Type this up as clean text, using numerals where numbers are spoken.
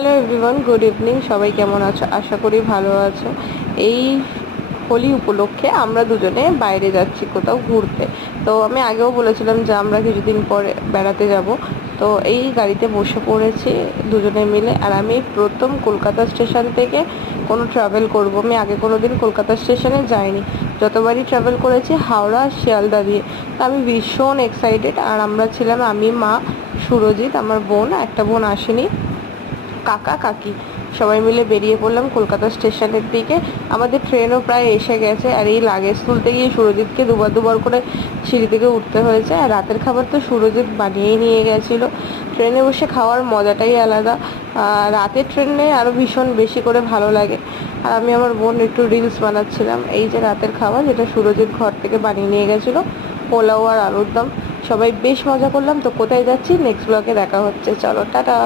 Hello everyone, good evening. সবাই কেমন আছো? আশা করি ভালো আছো। এই হোলি উপলক্ষে আমরা দুজনে বাইরে যাচ্ছি কোথাও ঘুরতে। তো আমি আগেও বলেছিলাম যে আমরা কিছুদিন পরে বেড়াতে যাব। তো এই গাড়িতে বসে পড়েছি দুজনে মিলে। আর আমি প্রথম কলকাতা স্টেশন থেকে কোনো ট্রাভেল করব। আমি আগে কোনো দিন কলকাতা স্টেশনে যাইনি। যতবারই ট্রাভেল করেছি হাওড়া শিয়ালদা দিয়ে। তো আমি ভীষণ এক্সাইটেড। আর আমরা ছিলাম আমি, মা, সুরজিৎ, আমার বোন, একটা বোন আসেনি, কাকা কাকি, সবাই মিলে বেরিয়ে পড়লাম কলকাতা স্টেশনের দিকে। আমাদের ট্রেনও প্রায় এসে গেছে। আর এই লাগেজ তুলতে গিয়ে সুরজিৎকে দুবার দুবার করে সিঁড়ি থেকে উঠতে হয়েছে। আর রাতের খাবার তো সুরজিৎ বানিয়েই নিয়ে গেছিলো। ট্রেনে বসে খাওয়ার মজাটাই আলাদা। রাতের ট্রেনে আরও ভীষণ বেশি করে ভালো লাগে। আর আমি আমার বোন একটু রিলস বানাচ্ছিলাম। এই যে রাতের খাবার, যেটা সুরজিৎ ঘর থেকে বানিয়ে নিয়ে গেছিলো, পোলাও আর আলুর দম। সবাই বেশ মজা করলাম। তো কোথায় যাচ্ছি নেক্সট ব্লগে দেখা হচ্ছে। চলো, টাটা।